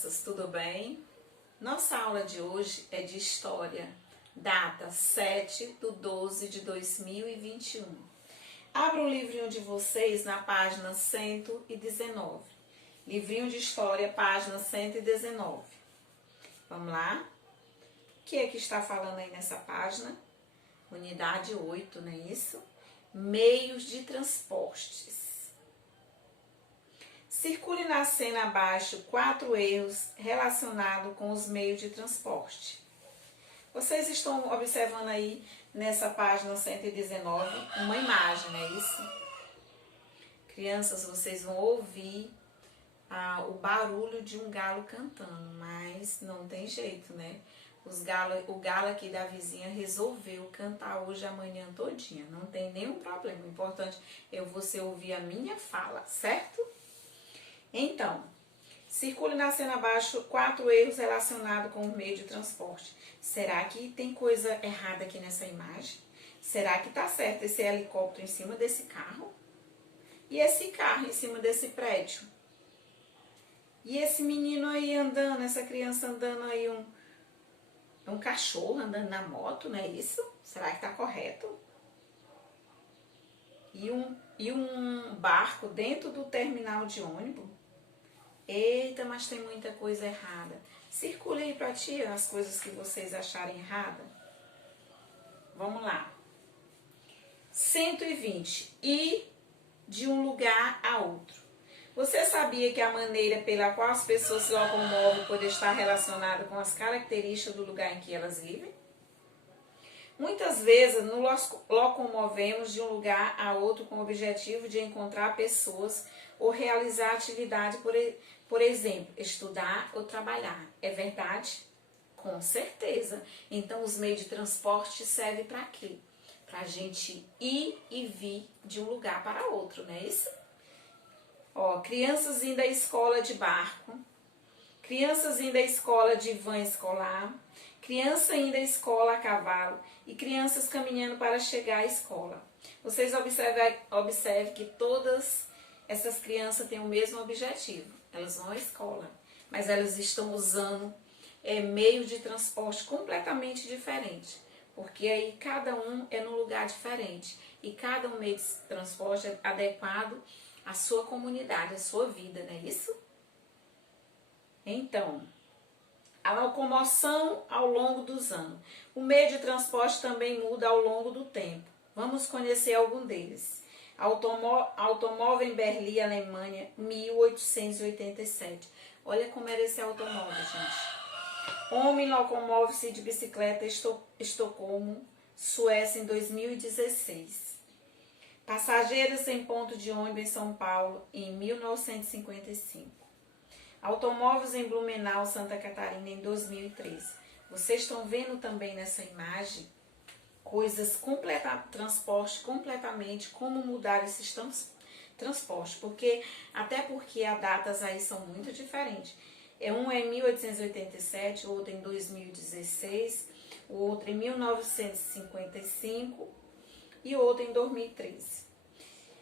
crianças, tudo bem? Nossa aula de hoje é de História, data 7/12/2021. Abra o livrinho de vocês na página 119. Livrinho de História, página 119. Vamos lá? O que é que está falando aí nessa página? Unidade 8, não é isso? Meios de transportes. Circule na cena abaixo 4 erros relacionados com os meios de transporte. Vocês estão observando aí nessa página 119 uma imagem, não é isso? Crianças, vocês vão ouvir o barulho de um galo cantando, mas não tem jeito, né? O galo aqui da vizinha resolveu cantar hoje a manhã todinha, não tem nenhum problema. O importante é você ouvir a minha fala, certo? Então, circule na cena abaixo 4 erros relacionados com o meio de transporte. Será que tem coisa errada aqui nessa imagem? Será que tá certo esse helicóptero em cima desse carro? E esse carro em cima desse prédio? E esse menino aí andando, essa criança andando aí, um cachorro andando na moto, não é isso? Será que tá correto? E um barco dentro do terminal de ônibus? Eita, mas tem muita coisa errada. Circule aí para ti as coisas que vocês acharem errada. Vamos lá. 120. Ir de um lugar a outro. Você sabia que a maneira pela qual as pessoas se locomovem pode estar relacionada com as características do lugar em que elas vivem? Muitas vezes nos locomovemos de um lugar a outro com o objetivo de encontrar pessoas ou realizar atividade, por exemplo, estudar ou trabalhar. É verdade? Com certeza. Então, os meios de transporte servem para quê? Para a gente ir e vir de um lugar para outro, não é isso? Ó, crianças indo à escola de barco, crianças indo à escola de van escolar, criança indo à escola a cavalo e crianças caminhando para chegar à escola. Vocês observem que todas essas crianças têm o mesmo objetivo. Elas vão à escola, mas elas estão usando meio de transporte completamente diferente. Porque aí cada um é num lugar diferente. E cada um meio de transporte é adequado à sua comunidade, à sua vida, não é isso? Então, a locomoção ao longo dos anos. O meio de transporte também muda ao longo do tempo. Vamos conhecer algum deles. Automóvel em Berlim, Alemanha, 1887. Olha como era esse automóvel, gente. Homem locomove-se de bicicleta, Estocolmo, Suécia, em 2016. Passageiros em ponto de ônibus em São Paulo, em 1955. Automóveis em Blumenau, Santa Catarina, em 2013. Vocês estão vendo também nessa imagem coisas transporte completamente, como mudar esses transportes, até porque as datas aí são muito diferentes. Um é em 1887, o outro em 2016, o outro em 1955 e o outro em 2013.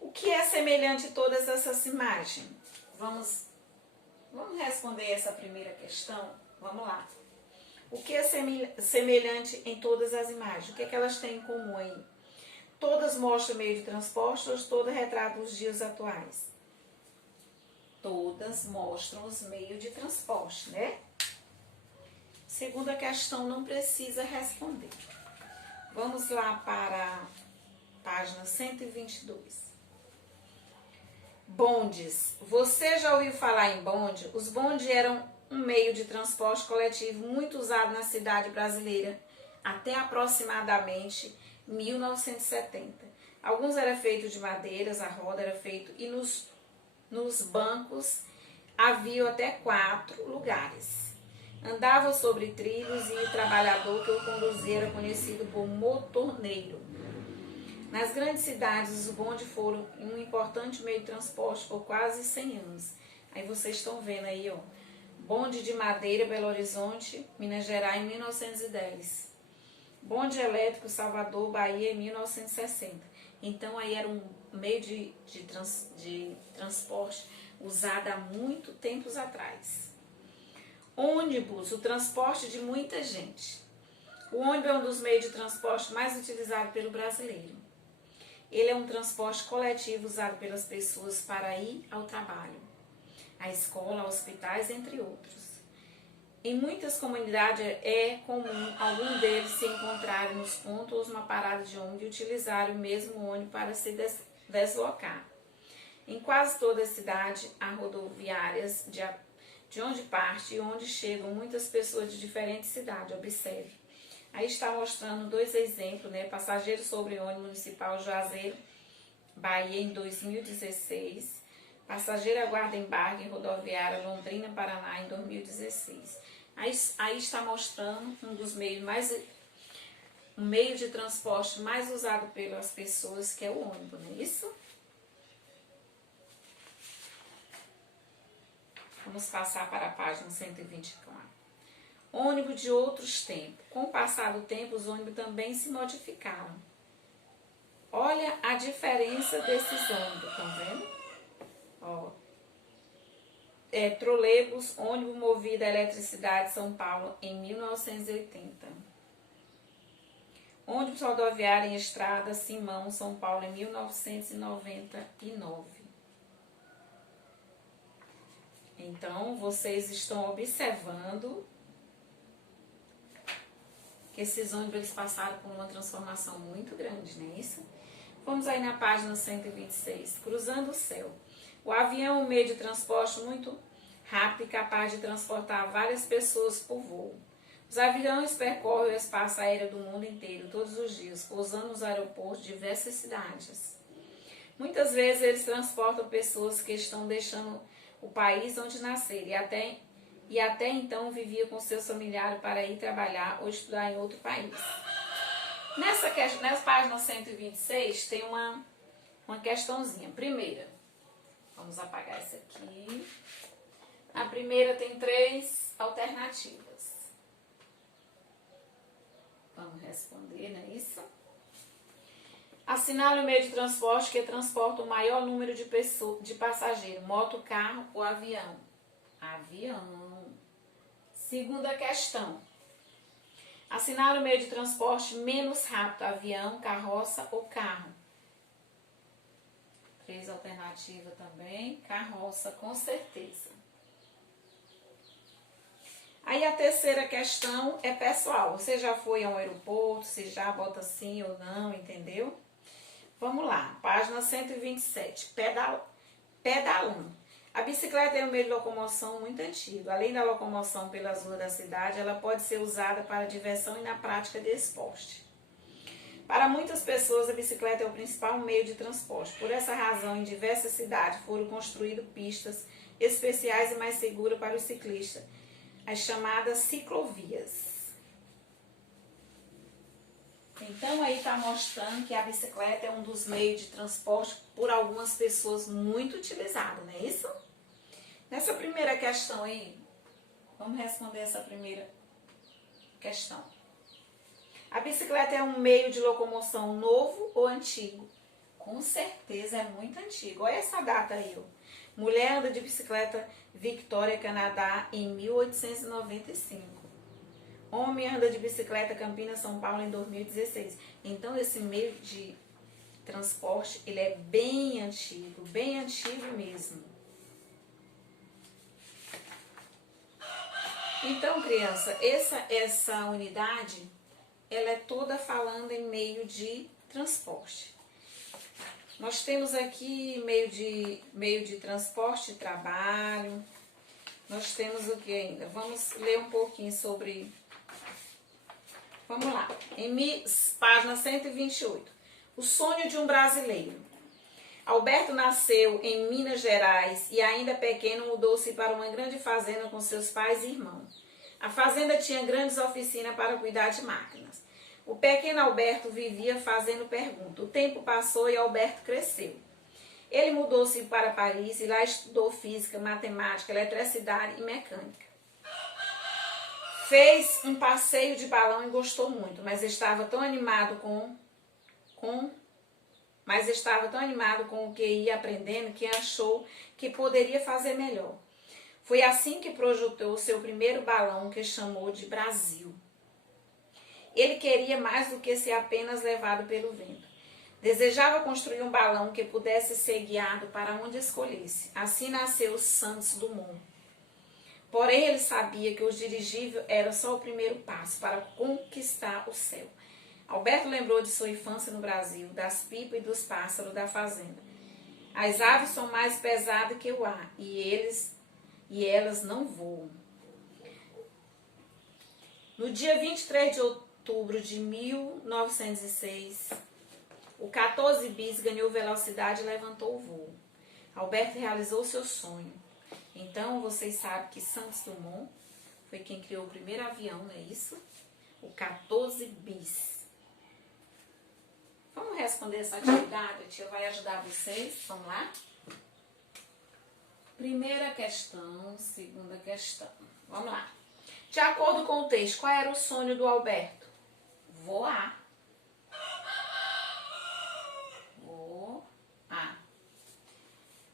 O que é semelhante a todas essas imagens? Vamos responder essa primeira questão? Vamos lá. O que é semelhante em todas as imagens? O que é que elas têm em comum aí? Todas mostram meio de transporte ou todas retratam os dias atuais? Todas mostram os meios de transporte, né? Segunda questão não precisa responder. Vamos lá para a página 122. Bondes. Você já ouviu falar em bonde? Os bondes eram um meio de transporte coletivo muito usado na cidade brasileira até aproximadamente 1970. Alguns eram feitos de madeiras, a roda era feita e nos bancos havia até 4 lugares. Andava sobre trilhos e o trabalhador que o conduzia era conhecido por motorneiro. Nas grandes cidades, os bondes foram um importante meio de transporte por quase 100 anos. Aí vocês estão vendo aí, ó. Bonde de madeira, Belo Horizonte, Minas Gerais, em 1910. Bonde elétrico, Salvador, Bahia, em 1960. Então, aí era um meio de transporte usado há muito tempos atrás. Ônibus, o transporte de muita gente. O ônibus é um dos meios de transporte mais utilizados pelo brasileiro. Ele é um transporte coletivo usado pelas pessoas para ir ao trabalho, à escola, a hospitais, entre outros. Em muitas comunidades é comum algum deles se encontrarem nos pontos ou numa parada de ônibus e utilizarem o mesmo ônibus para se deslocar. Em quase toda a cidade há rodoviárias de onde parte e onde chegam muitas pessoas de diferentes cidades. Observe. Aí está mostrando 2 exemplos, né? Passageiro sobre ônibus municipal Juazeiro, Bahia, em 2016. Passageiro aguarda embarque em rodoviária Londrina, Paraná, em 2016. Aí está mostrando um meio de transporte mais usado pelas pessoas, que é o ônibus, não é isso? Vamos passar para a página 124. Ônibus de outros tempos. Com o passar do tempo, os ônibus também se modificaram. Olha a diferença desses ônibus, estão vendo? Ó. Trolebus, ônibus movido a eletricidade, São Paulo, em 1980. Ônibus rodoviário em estrada, Simão, São Paulo, em 1999. Então, vocês estão observando que esses ônibus eles passaram por uma transformação muito grande, não é isso? Vamos aí na página 126, cruzando o céu. O avião é um meio de transporte muito rápido e capaz de transportar várias pessoas por voo. Os aviões percorrem o espaço aéreo do mundo inteiro todos os dias, pousando nos aeroportos de diversas cidades. Muitas vezes eles transportam pessoas que estão deixando o país onde nasceram e até então viviam com seus familiares para ir trabalhar ou estudar em outro país. Nessa página 126 tem uma questãozinha. Primeira, vamos apagar essa aqui. A primeira tem 3 alternativas. Vamos responder, não é isso? Assinale o meio de transporte que transporta o maior número de passageiros, moto, carro ou avião. Avião. Segunda questão. Assinale o meio de transporte menos rápido, avião, carroça ou carro. 3 alternativas também, carroça, com certeza. Aí a terceira questão é pessoal. Você já foi a um aeroporto, se já bota sim ou não, entendeu? Vamos lá, página 127, pedalando. A bicicleta é um meio de locomoção muito antigo. Além da locomoção pelas ruas da cidade, ela pode ser usada para diversão e na prática de esporte. Para muitas pessoas, a bicicleta é o principal meio de transporte. Por essa razão, em diversas cidades foram construídas pistas especiais e mais seguras para os ciclistas, as chamadas ciclovias. Então, aí está mostrando que a bicicleta é um dos meios de transporte por algumas pessoas muito utilizado, não é isso? Nessa primeira questão aí, vamos responder essa primeira questão. A bicicleta é um meio de locomoção novo ou antigo? Com certeza é muito antigo. Olha essa data aí, ó. Mulher anda de bicicleta, Victoria, Canadá, em 1895. Homem anda de bicicleta, Campinas, São Paulo, em 2016. Então, esse meio de transporte, ele é bem antigo mesmo. Então, criança, essa unidade, ela é toda falando em meio de transporte. Nós temos aqui meio de transporte e trabalho. Nós temos o que ainda? Vamos ler um pouquinho sobre... Vamos lá. Página 128. O sonho de um brasileiro. Alberto nasceu em Minas Gerais e ainda pequeno mudou-se para uma grande fazenda com seus pais e irmãos. A fazenda tinha grandes oficinas para cuidar de máquinas. O pequeno Alberto vivia fazendo perguntas. O tempo passou e Alberto cresceu. Ele mudou-se para Paris e lá estudou física, matemática, eletricidade e mecânica. Fez um passeio de balão e gostou muito, mas estava tão animado com o que ia aprendendo que achou que poderia fazer melhor. Foi assim que projetou seu primeiro balão, que chamou de Brasil. Ele queria mais do que ser apenas levado pelo vento. Desejava construir um balão que pudesse ser guiado para onde escolhesse. Assim nasceu Santos Dumont. Porém, ele sabia que o dirigível era só o primeiro passo para conquistar o céu. Alberto lembrou de sua infância no Brasil, das pipas e dos pássaros da fazenda. As aves são mais pesadas que o ar e elas não voam. No dia 23 de outubro de 1906, o 14 bis ganhou velocidade e levantou o voo. Alberto realizou seu sonho. Então, vocês sabem que Santos Dumont foi quem criou o primeiro avião, não é isso? O 14 bis. Vamos responder essa atividade? A tia vai ajudar vocês. Vamos lá? Primeira questão, segunda questão. Vamos lá. De acordo com o texto, qual era o sonho do Alberto? Voar. Voar.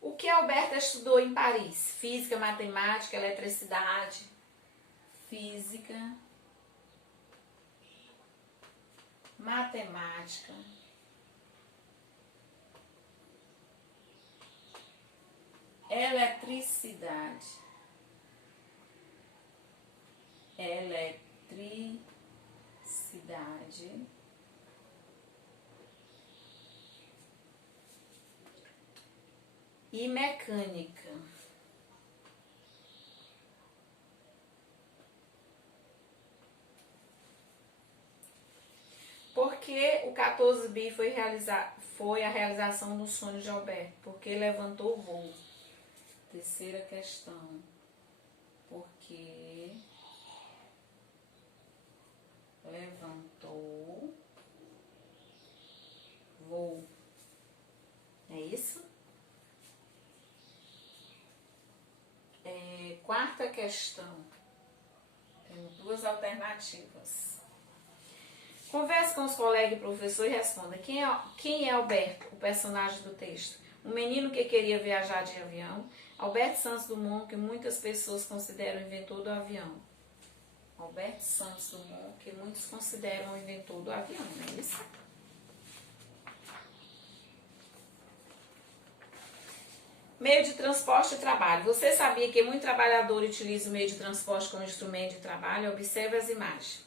O que Alberto estudou em Paris? Física, matemática, eletricidade. Física, matemática, eletricidade, e mecânica. Porque o 14 bi foi a realização do sonho de Alberto? Porque levantou o voo. Terceira questão. Porque levantou voo. É isso? Quarta questão. Temos duas alternativas. Converse com os colegas e professor e responda. Quem é Alberto, o personagem do texto? Um menino que queria viajar de avião. Alberto Santos Dumont, que muitas pessoas consideram o inventor do avião. Alberto Santos Dumont, que muitos consideram o inventor do avião, não é isso? Meio de transporte e trabalho. Você sabia que muito trabalhador utiliza o meio de transporte como instrumento de trabalho? Observe as imagens.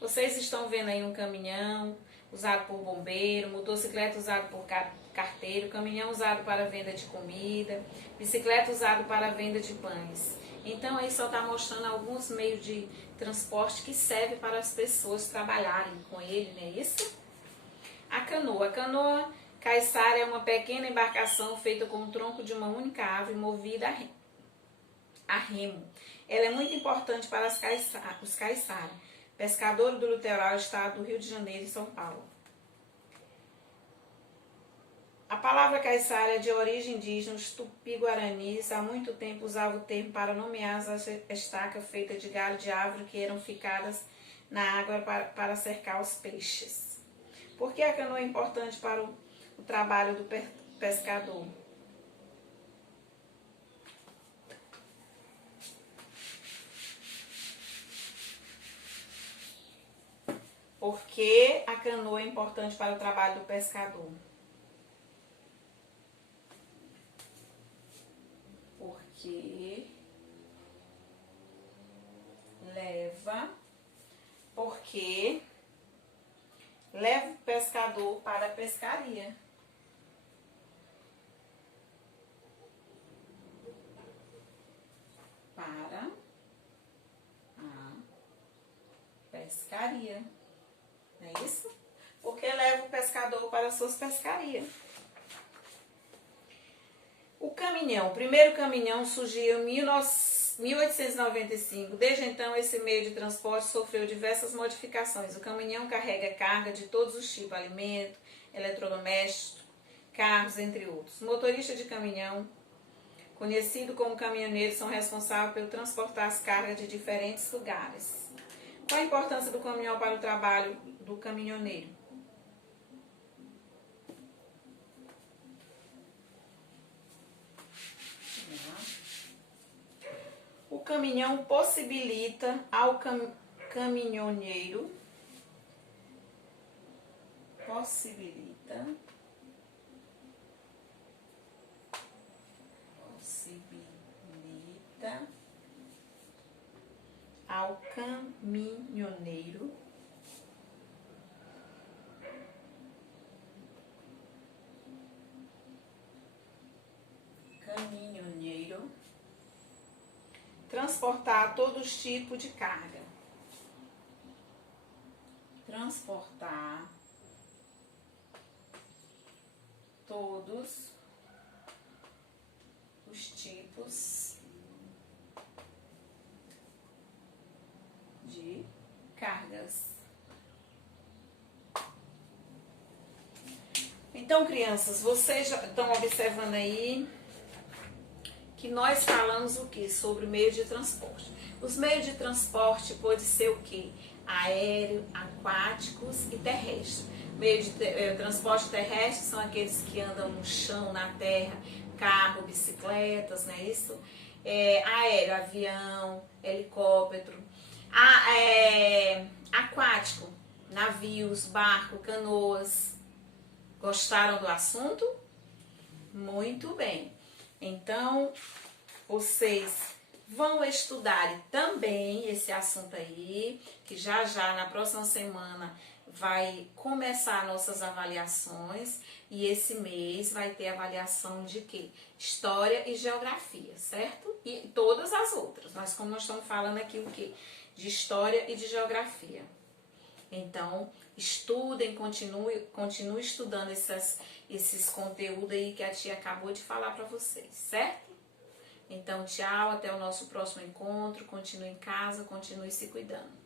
Vocês estão vendo aí um caminhão usado por bombeiro, motocicleta usado por carteiro, caminhão usado para venda de comida, bicicleta usado para venda de pães. Então aí só está mostrando alguns meios de transporte que servem para as pessoas trabalharem com ele, não é isso? A canoa. A canoa caiçara é uma pequena embarcação feita com o tronco de uma única árvore movida a remo. Ela é muito importante para os caiçara, pescadores do litoral estado do Rio de Janeiro e São Paulo. A palavra caiçara é de origem indígena. Os tupi-guaranis há muito tempo usavam o termo para nomear as estacas feitas de galho de árvore que eram ficadas na água para cercar os peixes. Por que a canoa é importante para o trabalho do pescador? Por que a canoa é importante para o trabalho do pescador? Porque leva o pescador para a pescaria. Para a pescaria. Não é isso? Porque leva o pescador para as suas pescarias. O caminhão. O primeiro caminhão surgiu em 1895. Desde então, esse meio de transporte sofreu diversas modificações. O caminhão carrega carga de todos os tipos, alimento, eletrodomésticos, carros, entre outros. Motoristas de caminhão, conhecido como caminhoneiros, são responsáveis por transportar as cargas de diferentes lugares. Qual a importância do caminhão para o trabalho do caminhoneiro? caminhão possibilita ao caminhoneiro ao caminhoneiro transportar todos os tipos de carga. Transportar todos os tipos de cargas. Então, crianças, vocês já estão observando aí que nós falamos o que? Sobre o meio de transporte. Os meios de transporte pode ser o que? Aéreo, aquáticos e terrestre. Meio de transporte terrestre são aqueles que andam no chão, na terra, carro, bicicletas, não é isso? Aéreo, avião, helicóptero. Aquático, navios, barco, canoas. Gostaram do assunto? Muito bem. Então, vocês vão estudar também esse assunto aí, que já na próxima semana vai começar nossas avaliações e esse mês vai ter avaliação de quê? História e geografia, certo? E todas as outras, mas como nós estamos falando aqui o quê? De história e de geografia. Então, estudem, continue estudando esses conteúdos aí que a tia acabou de falar para vocês, certo? Então, tchau, até o nosso próximo encontro. Continue em casa, continue se cuidando.